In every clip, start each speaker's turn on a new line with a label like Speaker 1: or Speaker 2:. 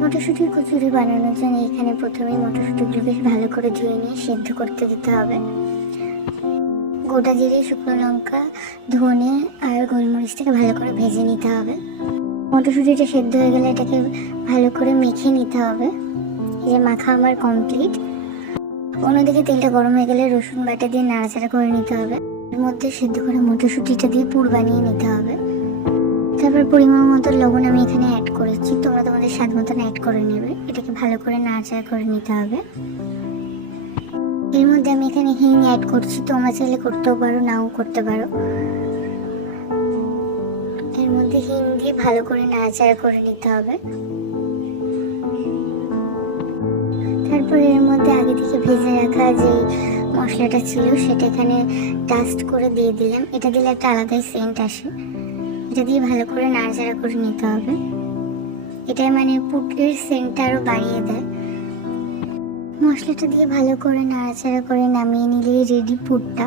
Speaker 1: মটরশুঁটির কচুরি বানানোর জন্য এখানে প্রথমে মটরশুঁটিগুলোকে ভালো করে ধুয়ে নিয়ে সেদ্ধ করতে দিতে হবে। গোটা জিরে, শুকনো লঙ্কা, ধনে আর গোলমরিচটাকে ভালো করে ভেজে নিতে হবে। মটরশুঁটিটা সেদ্ধ হয়ে গেলে এটাকে ভালো করে মেখে নিতে হবে। এই যে মাখা আমার কমপ্লিট অন্যদিকে তেলটা গরম হয়ে গেলে রসুন বাটা দিয়ে নাড়াচাড়া করে নিতে হবে। এর মধ্যে সেদ্ধ করে মটরশুঁটিটা দিয়ে পুর বানিয়ে নিতে হবে। তারপর পরিমাণ মতো লবণ আমি এখানে অ্যাড করেছি। তোমরা তোমাদের স্বাদ মতন অ্যাড করে নেবে। এটাকে ভালো করে নাড়াচাড়া করে নিতে হবে। এর মধ্যে আমি এখানে হিং অ্যাড করছি। তোমরা চাইলে করতেও পারো, নাও করতে পারো। এর মধ্যে হিং দিয়ে ভালো করে নাড়াচাড়া করে নিতে হবে। তারপর এর মধ্যে আগে থেকে ভেজে রাখা যে মশলাটা ছিল, সেটা এখানে ডাস্ট করে দিয়ে দিলাম। এটা দিলে একটা আলাদাই সেন্ট আসে। এটা দিয়ে ভালো করে নাড়াচাড়া করে নিতে হবে। এটা মানে পুটের সেন্টটা আরও বাড়িয়ে দেয়। মশলাটা দিয়ে ভালো করে নাড়াচাড়া করে নামিয়ে নিলেই রেডি পুরটা।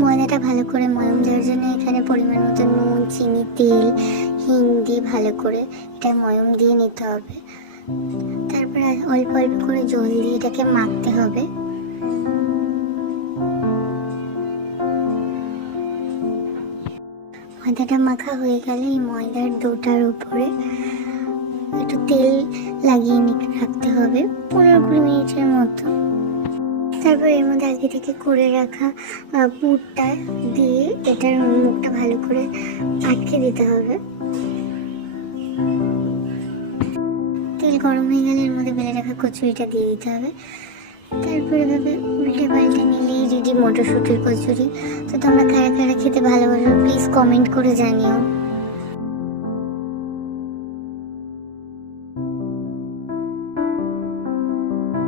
Speaker 1: ময়দাটা ভালো করে ময়ম দেওয়ার জন্য এখানে পরিমাণ মতো নুন, চিনি, তেল, হিং দিয়ে ভালো করে এটা ময়ম দিয়ে নিতে হবে। তারপরে অল্প অল্প করে জল দিয়ে এটাকে মাখতে হবে। ময়দাটা মাখা হয়ে গেলে এই ময়দার ডোটার উপরে একটু তেল লাগিয়ে রাখতে হবে, পনেরো কুড়ি মিনিটের মতো। তারপর এর মধ্যে আগে থেকে করে রাখা পুরটা দিয়ে এটার মুখটা ভালো করে আটকে দিতে হবে। তেল গরম হয়ে গেলে এর মধ্যে বেলে রাখা কচুরিটা দিয়ে দিতে হবে। তারপরে ভাবে উল্টে পাল্টে নিলেই রেডি মটরশুঁটির কচুরি, তো তোমরা কারা কারা খেতে ভালোবাসো প্লিজ কমেন্ট করে জানিও।